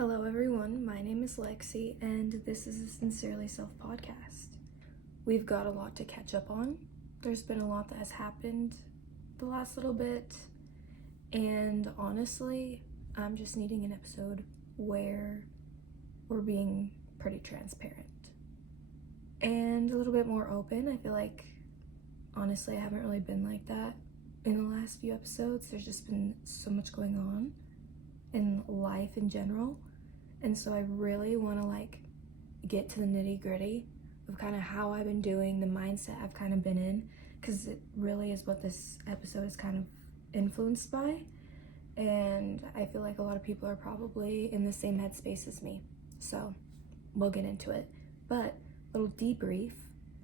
Hello everyone, my name is Lexi and this is a Sincerely Self podcast. We've got a lot to catch up on. There's been a lot that has happened the last little bit, and honestly, I'm just needing an episode where we're being pretty transparent and a little bit more open. I feel like, honestly, I haven't really been like that in the last few episodes. There's just been so much going on in life in general, and so I really want to get to the nitty-gritty of kind of how I've been doing, the mindset I've kind of been in, because it really is what this episode is kind of influenced by, and I feel like a lot of people are probably in the same headspace as me, so we'll get into it. But little debrief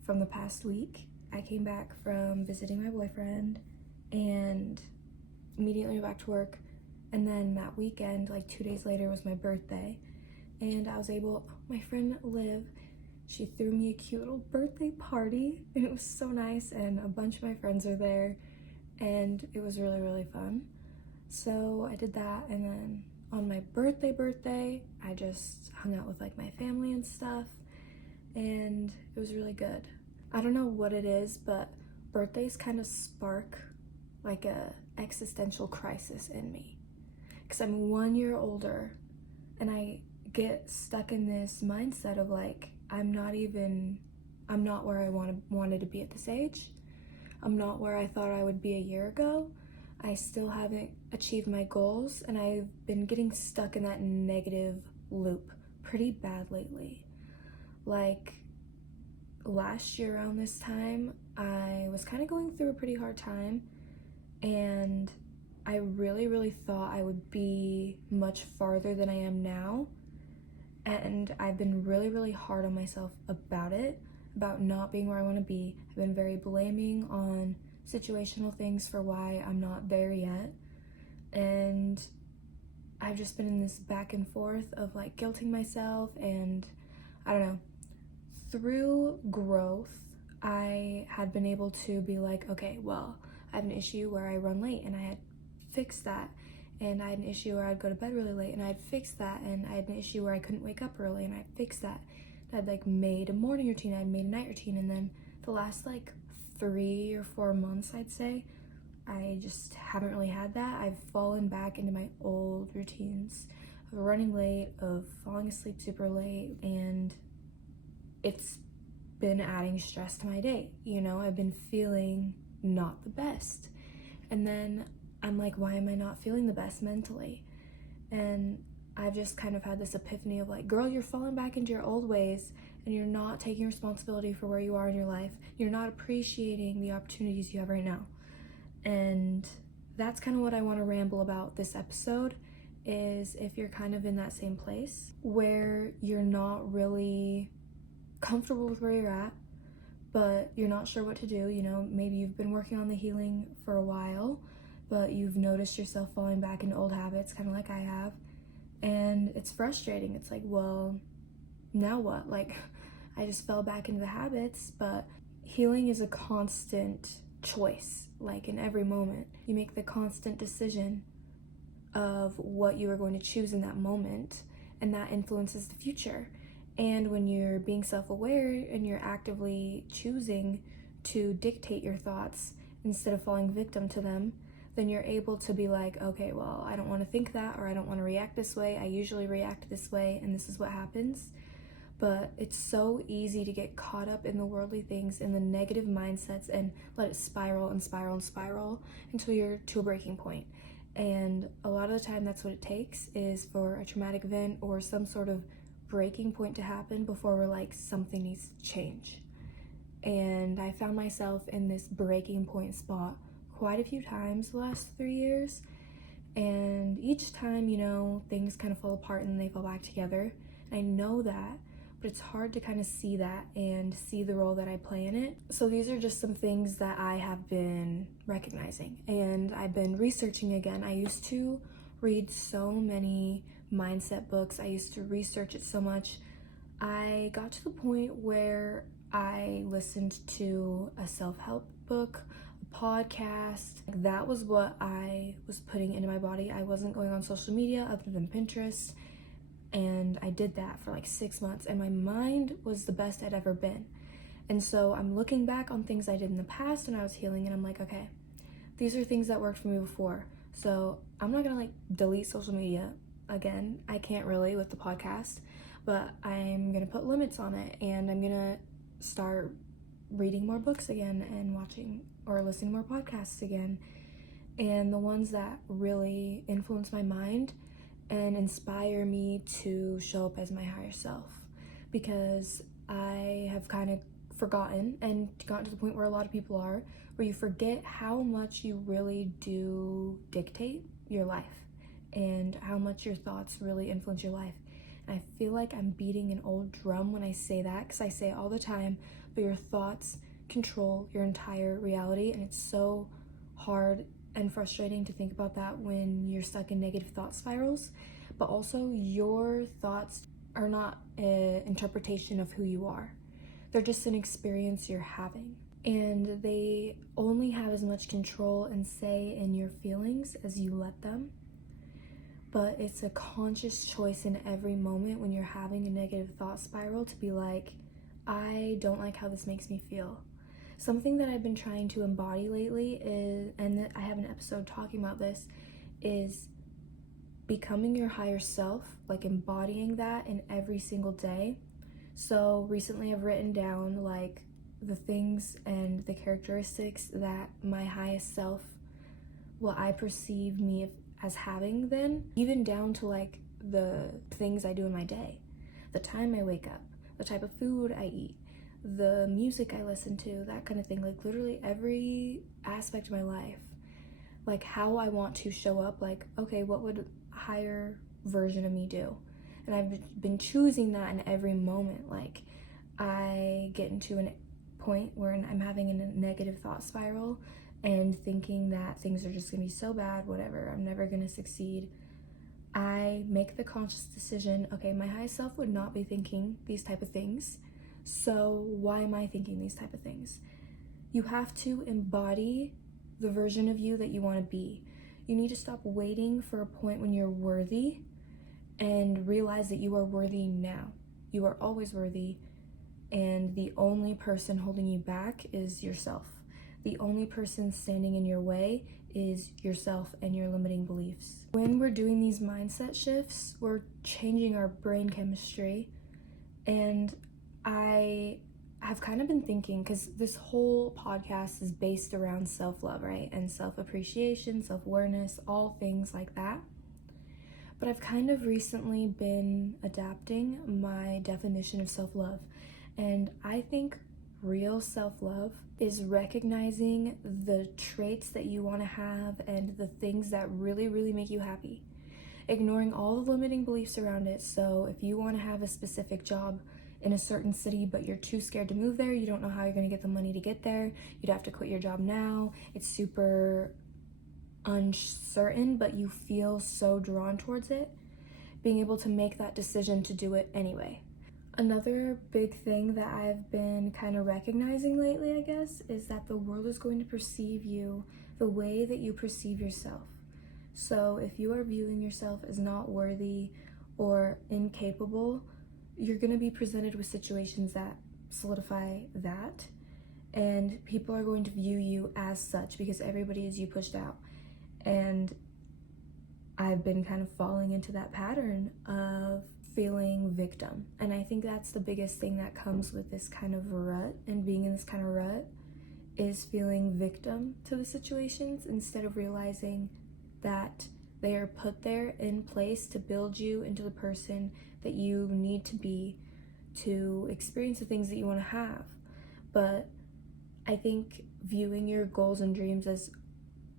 from the past week. I came back from visiting my boyfriend and immediately went back to work. And then that weekend, 2 days later, was my birthday. And I was able, my friend Liv, she threw me a cute little birthday party. And it was so nice. And a bunch of my friends are there. And it was really, really fun. So I did that. And then on my birthday, I just hung out with my family and stuff. And it was really good. I don't know what it is, but birthdays kind of spark a existential crisis in me. Because I'm 1 year older and I get stuck in this mindset of I'm not where I wanted to be at this age. I'm not where I thought I would be a year ago. I still haven't achieved my goals, and I've been getting stuck in that negative loop pretty bad lately. Last year around this time, I was kind of going through a pretty hard time, and I really, really thought I would be much farther than I am now. And I've been really, really hard on myself about it, about not being where I want to be. I've been very blaming on situational things for why I'm not there yet. And I've just been in this back and forth of guilting myself, and I don't know. Through growth, I had been able to be okay, well, I have an issue where I run late, and I had fixed that. And I had an issue where I'd go to bed really late, and I'd fixed that. And I had an issue where I couldn't wake up early, and I'd fixed that. And I'd made a morning routine, I'd made a night routine, and then the last 3 or 4 months, I'd say, I just haven't really had that. I've fallen back into my old routines of running late, of falling asleep super late, and it's been adding stress to my day. I've been feeling not the best. And then I'm why am I not feeling the best mentally? And I've just kind of had this epiphany of girl, you're falling back into your old ways, and you're not taking responsibility for where you are in your life. You're not appreciating the opportunities you have right now. And that's kind of what I want to ramble about this episode, is if you're kind of in that same place where you're not really comfortable with where you're at, but you're not sure what to do. Maybe you've been working on the healing for a while, but you've noticed yourself falling back into old habits, kind of like I have, and it's frustrating. It's well, now what? I just fell back into the habits, but healing is a constant choice. In every moment, you make the constant decision of what you are going to choose in that moment, and that influences the future. And when you're being self-aware and you're actively choosing to dictate your thoughts instead of falling victim to them, then you're able to be okay, well, I don't want to think that, or I don't want to react this way. I usually react this way, and this is what happens. But it's so easy to get caught up in the worldly things, in the negative mindsets, and let it spiral and spiral and spiral until you're to a breaking point. And a lot of the time, that's what it takes, is for a traumatic event or some sort of breaking point to happen before we're something needs to change. And I found myself in this breaking point spot quite a few times the last 3 years, and each time things kind of fall apart and then they fall back together, and I know that, but it's hard to kind of see that and see the role that I play in it. So these are just some things that I have been recognizing, and I've been researching again. I used to read so many mindset books. I used to research it so much. I got to the point where I listened to a self-help book, podcast. That was what I was putting into my body. I wasn't going on social media other than Pinterest, And I did that for like 6 months, and my mind was the best I'd ever been. And so I'm looking back on things I did in the past when I was healing, and I'm like, okay, these are things that worked for me before. So I'm not gonna like delete social media again. I can't really with the podcast, but I'm gonna put limits on it, and I'm gonna start reading more books again and watching or listening to more podcasts again. And the ones that really influence my mind and inspire me to show up as my higher self, because I have kind of forgotten and gotten to the point where a lot of people are, where you forget how much you really do dictate your life and how much your thoughts really influence your life. And I feel like I'm beating an old drum when I say that, because I say it all the time, but your thoughts control your entire reality, and it's so hard and frustrating to think about that when you're stuck in negative thought spirals. But also, your thoughts are not an interpretation of who you are. They're just an experience you're having. And they only have as much control and say in your feelings as you let them. But it's a conscious choice in every moment when you're having a negative thought spiral to be like, I don't like how this makes me feel. Something that I've been trying to embody lately is, and I have an episode talking about this, is becoming your higher self, like embodying that in every single day. So recently I've written down like the things and the characteristics that my highest self, what I perceive me as having then, even down to like the things I do in my day, the time I wake up, the type of food I eat, the music I listen to, that kind of thing. Like literally every aspect of my life, like how I want to show up, like, okay, what would a higher version of me do? And I've been choosing that in every moment. Like I get into a point where I'm having a negative thought spiral and thinking that things are just gonna be so bad, whatever, I'm never gonna succeed. I make the conscious decision, okay, my high self would not be thinking these type of things, so why am I thinking these type of things? You have to embody the version of you that you want to be. You need to stop waiting for a point when you're worthy and realize that you are worthy now. You are always worthy, and the only person holding you back is yourself. The only person standing in your way is yourself and your limiting beliefs. When we're doing these mindset shifts, we're changing our brain chemistry, and I have kind of been thinking, because this whole podcast is based around self-love, right? And self-appreciation, self-awareness, all things like that. But I've kind of recently been adapting my definition of self-love. And I think real self-love is recognizing the traits that you want to have and the things that really, really make you happy. Ignoring all the limiting beliefs around it. So if you want to have a specific job in a certain city, but you're too scared to move there, you don't know how you're going to get the money to get there, you'd have to quit your job now, it's super uncertain, but you feel so drawn towards it, being able to make that decision to do it anyway. Another big thing that I've been kind of recognizing lately, I guess, is that the world is going to perceive you the way that you perceive yourself. So if you are viewing yourself as not worthy or incapable, you're going to be presented with situations that solidify that, and people are going to view you as such because everybody is you pushed out. And I've been kind of falling into that pattern of feeling victim, and I think that's the biggest thing that comes with this kind of rut, and being in this kind of rut is feeling victim to the situations instead of realizing that they are put there in place to build you into the person that you need to be to experience the things that you want to have. But I think viewing your goals and dreams as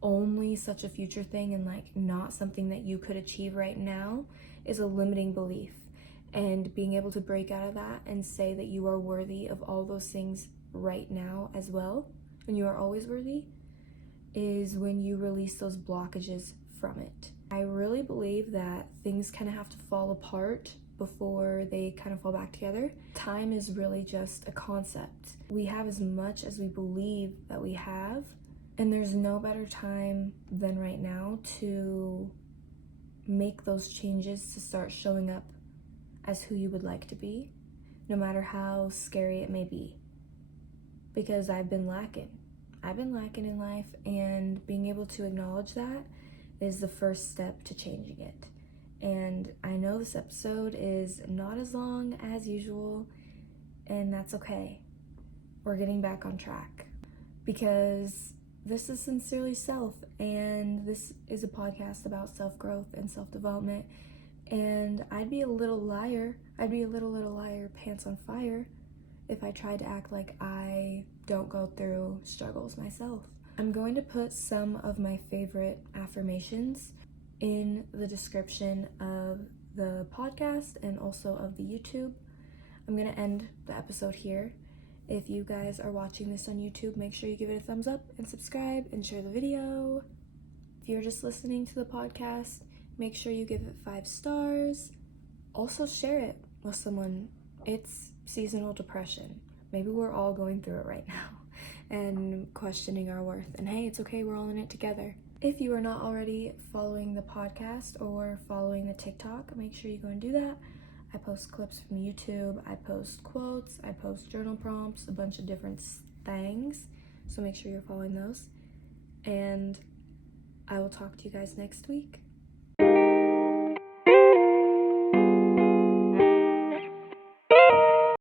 only such a future thing and like not something that you could achieve right now is a limiting belief. And being able to break out of that and say that you are worthy of all those things right now as well, and you are always worthy, is when you release those blockages from it. I really believe that things kind of have to fall apart before they kind of fall back together. Time is really just a concept. We have as much as we believe that we have, and there's no better time than right now to make those changes, to start showing up as who you would like to be, no matter how scary it may be. Because I've been lacking in life, and being able to acknowledge that is the first step to changing it. And I know this episode is not as long as usual, and that's okay. We're getting back on track because this is Sincerely Self, and this is a podcast about self-growth and self-development. And I'd be a little liar, pants on fire, if I tried to act like I don't go through struggles myself. I'm going to put some of my favorite affirmations in the description of the podcast and also of the YouTube. I'm going to end the episode here. If you guys are watching this on YouTube, make sure you give it a thumbs up and subscribe and share the video. If you're just listening to the podcast, make sure you give it 5 stars. Also share it with someone. It's seasonal depression. Maybe we're all going through it right now and questioning our worth. And hey, it's okay, we're all in it together. If you are not already following the podcast or following the TikTok, make sure you go and do that. I post clips from YouTube, I post quotes, I post journal prompts, a bunch of different things. So make sure you're following those. And I will talk to you guys next week.